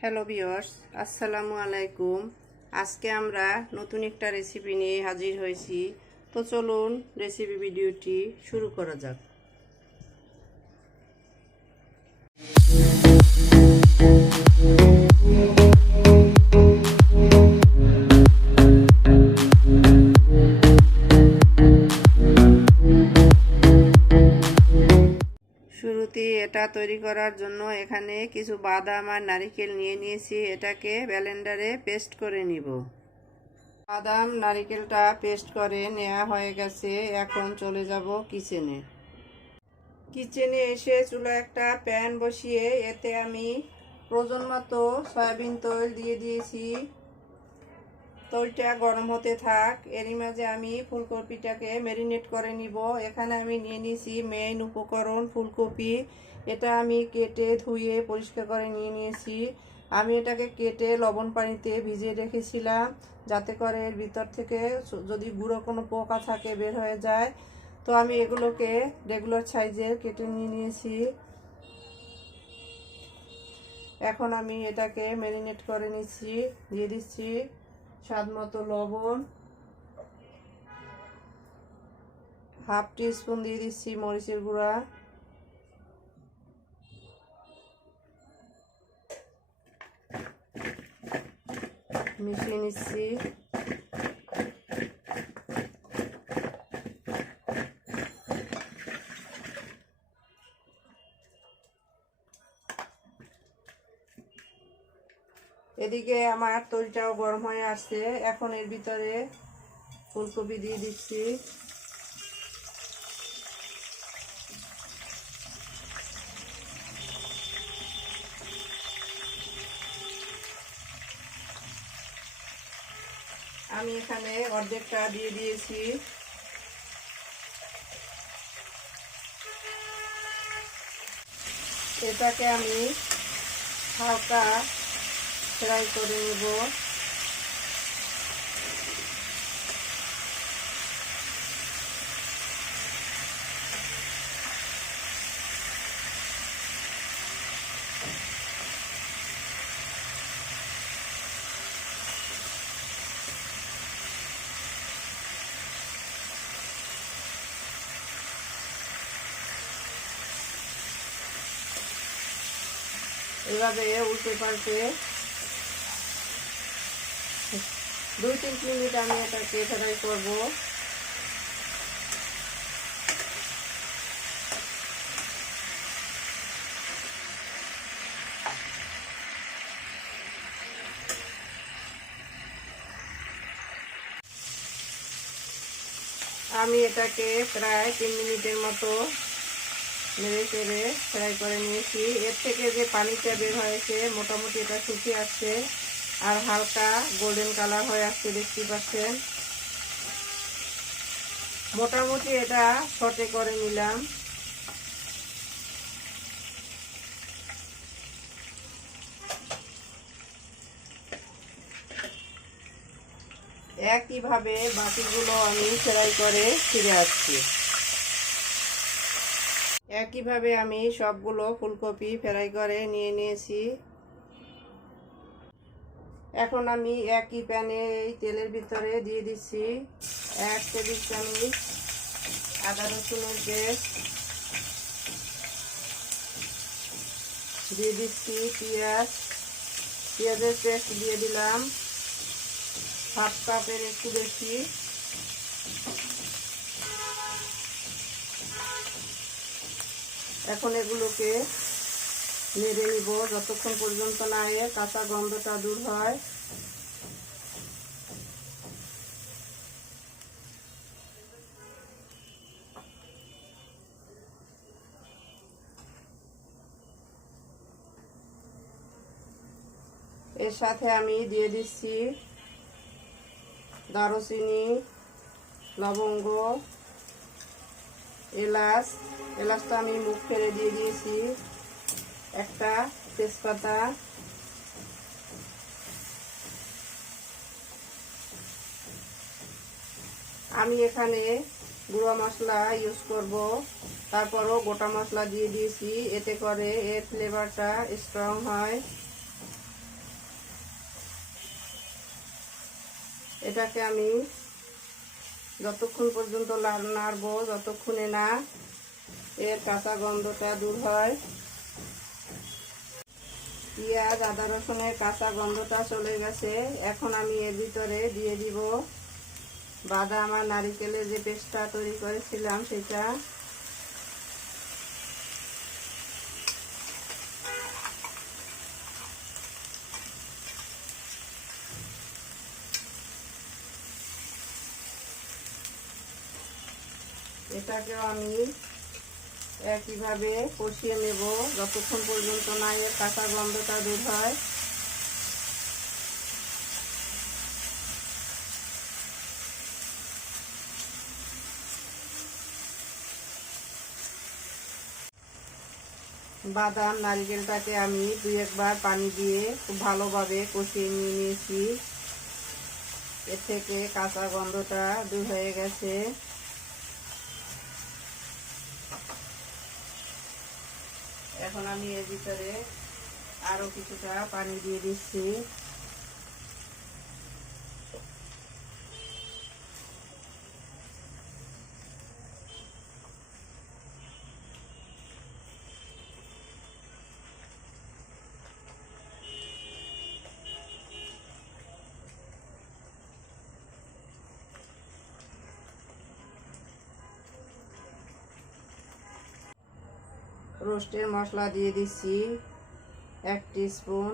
Hello viewers, আসসালামু আলাইকুম। আজকে আমরা নতুন একটা রেসিপি নিয়ে হাজির হয়েছি। তো চলুন রেসিপি ভিডিওটি শুরু করা যাক। শুরুতে এটা তৈরি করার জন্য এখানে কিছু বাদাম আর নারকেল নিয়ে নিয়েছি। এটাকে ব্লেন্ডারে পেস্ট করে নিব। বাদাম নারকেলটা পেস্ট করে নেওয়া হয়ে গেছে। এখন চলে যাব কিচেনে এসে চুলায় একটা প্যান বসিয়ে এতে আমি প্রয়োজন মতো সয়াবিন তেল দিয়ে দিয়েছি। তেলটা গরম হতে থাক, এরই মাঝে আমি ফুলকপিটাকে ম্যারিনেট করে নিব। এখানে আমি নিয়ে নিয়েছি মেইন উপকরণ ফুলকপি। এটা আমি কেটে ধুয়ে পরিষ্কার করে নিয়ে নিয়েছি। আমি এটাকে কেটে লবণ পানিতে ভিজিয়ে রেখেছিলাম, যাতে করে এর ভিতর থেকে যদি গুঁড়ো কোনো পোকা থাকে বের হয়ে যায়। তো আমি এগুলোকে রেগুলার সাইজের কেটে নিয়ে নিয়েছি। এখন আমি এটাকে ম্যারিনেট করে নিচ্ছি। দিয়ে দিচ্ছি স্বাদ মতো লবণ, হাফ টি স্পুন দিয়ে দিচ্ছি মরিচের গুঁড়া, মিশিয়ে নিচ্ছি। এদিকে আমার তরিটাও গরম হয়ে আসছে। এখন এর ভিতরে ফুলকপি দিয়ে দিচ্ছি। আমি এখানে অর্ধেকটা দিয়ে দিয়েছি। এটাকে আমি হালকা ফ্রাই করে নেব। এভাবে উল্টে পাল্টে 2-3 মিনিট আমি এটাকে ফ্রাই করব। আমি এটাকে প্রায় 3 মিনিটের মতো নেড়ে চেড়ে ফ্রাই করে নিয়েছি। এর থেকে যে পানিটা বের হয়েছে মোটামুটি এটা শুকিয়ে আসছে আর হালকা গোল্ডেন কালার হয়ে আসছে, দেখতে পাচ্ছেন। মোটামুটি এটা সটে করে নিলাম। একইভাবে বাকিগুলো আমি ফ্রাই করে ফিরে আসছি। একইভাবে আমি সবগুলো ফুলকপি ফ্রাই করে নিয়ে নিয়েছি। এখন আমি একই প্যানে এই তেলের ভিতরে দিয়ে দিচ্ছি 1 টেবিল চামচ আদা রসুনের পেস্ট, দিয়ে দিচ্ছি পেঁয়াজের পেস্ট দিয়ে দিলাম হাফ কাপের একটু বেশি। এখন এগুলোকে নেড়ে নিব যতক্ষণ পর্যন্ত না এর কাঁচা গন্ধটা দূর হয়। এর সাথে আমি দিয়ে দিচ্ছি দারুচিনি, লবঙ্গ, এলাচটা আমি মুখ ফেলে দিয়ে দিয়েছি, একটা তেজপাতা, আমি এখানে গুঁড়ো মশলা ইউজ করব, তারপরও গোটা মশলা দিয়ে দিয়েছি, এতে করে এর ফ্লেভারটা স্ট্রং হয়। এটাকে আমি যতক্ষণ পর্যন্ত নাড়বো, যতক্ষণে না এর কাঁচা গন্ধটা দূর হয়। পেঁয়াজ আদা রসুনের কাঁচা গন্ধটা চলে গেছে। এখন আমি এর ভিতরে দিয়ে দিব বাদাম আর নারিকেলের যে পেস্টটা তৈরি করেছিলাম সেটা। এটাকেও আমি একইভাবে কষিয়ে নেব যতক্ষণ পর্যন্ত না এর কাঁচা গন্ধটা দূর হয়। বাদাম নারিকেলটাকে আমি 2-1 বার পানি দিয়ে খুব ভালোভাবে কষিয়ে নিয়েছি। এর থেকে কাঁচা গন্ধটা দূর হয়ে গেছে। এখন আমি এর ভিতরে আরো কিছুটা পানি দিয়ে দিচ্ছি। রোস্টের মশলা দিয়ে দিচ্ছি 1 টিস্পুন।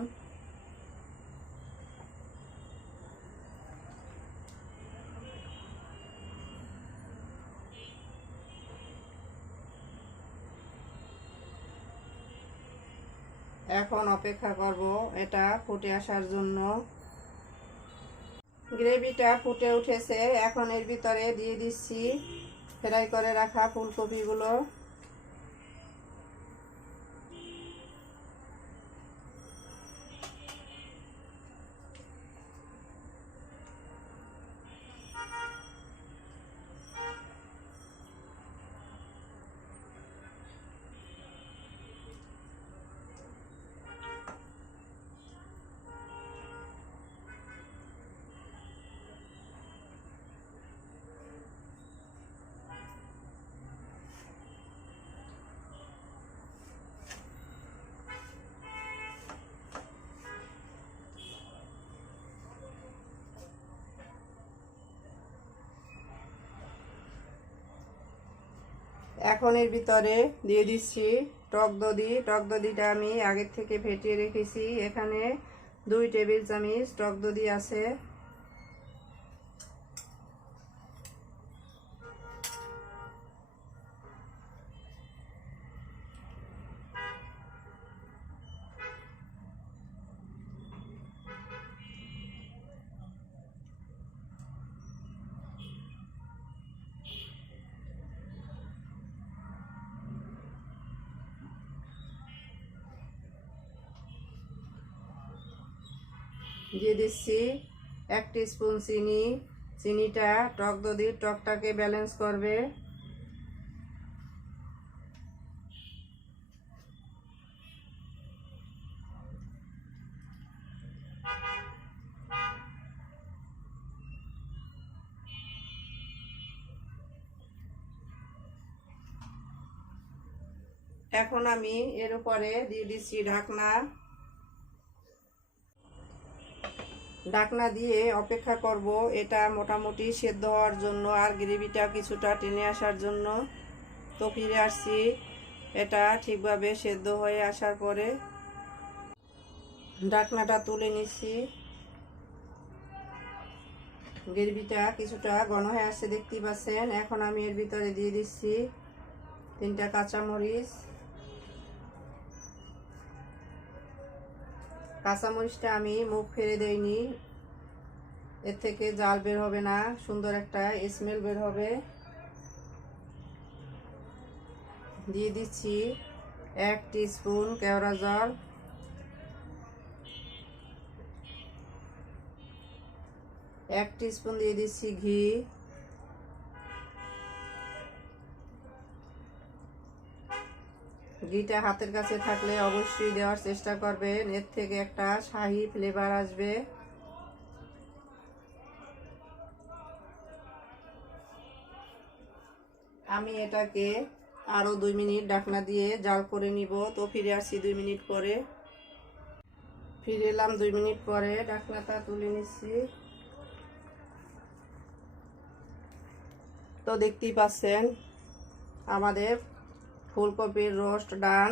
এখন অপেক্ষা করব এটা ফুটে আসার জন্য। গ্রেভিটা ফুটে উঠেছে। এখন এর ভিতরে দিয়ে দিচ্ছি ফ্রাই করে রাখা ফুলকপিগুলো। এখন এর ভিতরে দিয়ে দিচ্ছি টক দধি। টক দধিটা আমি আগের থেকে ফেটিয়ে রেখেছি। এখানে 2 টেবিল চামচ টক দধি আছে। দিয়ে দিচ্ছি 1 টিস্পুন চিনি। চিনিটা টক দধির টকটাকে ব্যালেন্স করবে। এখন আমি এর উপরে দিয়ে দিচ্ছি ঢাকনা। ঢাকনা দিয়ে অপেক্ষা করব এটা মোটামুটি সেদ্ধ হওয়ার জন্য আর গ্রেভিটা কিছুটা টেনে আসার জন্য। তো ফিরে আসছি এটা ঠিকভাবে সেদ্ধ হয়ে আসার পরে। ঢাকনাটা তুলে নিচ্ছি। গ্রেভিটা কিছুটা ঘন হয়ে আসছে দেখতেই পাচ্ছেন। এখন আমি এর ভিতরে দিয়ে দিচ্ছি 3টা কাঁচামরিচ। কাঁচামরিচটা আমি মুখ ফেলে দেইনি, এর থেকে জাল বের হবে না, সুন্দর একটা স্মেল বের হবে। দিয়ে দিচ্ছি 1 টিস্পুন কেওড়া জল। এক টিস্পুন দিয়ে দিচ্ছি ঘি। ঘিটা হাতের কাছে থাকলে অবশ্যই দেওয়ার চেষ্টা করবেন, এর থেকে একটা শাহি ফ্লেভার আসবে। আমি এটাকে আরও 2 মিনিট ঢাকনা দিয়ে জাল করে নিব। তো ফিরে আসছি 2 মিনিট পরে। ফিরে এলাম 2 মিনিট পরে, ঢাকনাটা তুলে নিচ্ছি। তো দেখতেই পাচ্ছেন আমাদের ফুলকপির রোস্ট ডান।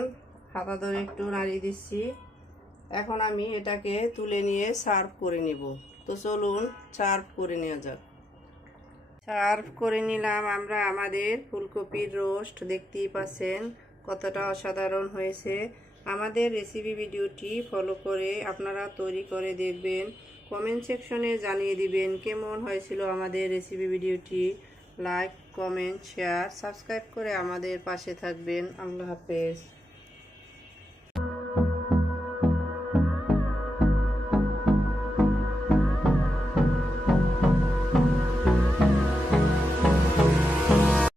হাতা ধরে একটু নাড়িয়ে দিচ্ছি। এখন আমি এটাকে তুলে নিয়ে সার্ভ করে নিব। তো চলুন সার্ভ করে নেওয়া যাক। সার্ভ করে নিলাম আমরা আমাদের ফুলকপির রোস্ট। দেখতেই পাচ্ছেন কতটা অসাধারণ হয়েছে। আমাদের রেসিপি ভিডিওটি ফলো করে আপনারা তৈরি করে দেখবেন। কমেন্ট সেকশনে জানিয়ে দিবেন কেমন হয়েছিল আমাদের রেসিপি ভিডিওটি। লাইক, কমেন্ট, শেয়ার, সাবস্ক্রাইব করে আমাদের পাশে থাকবেন। আল্লাহ হাফেজ।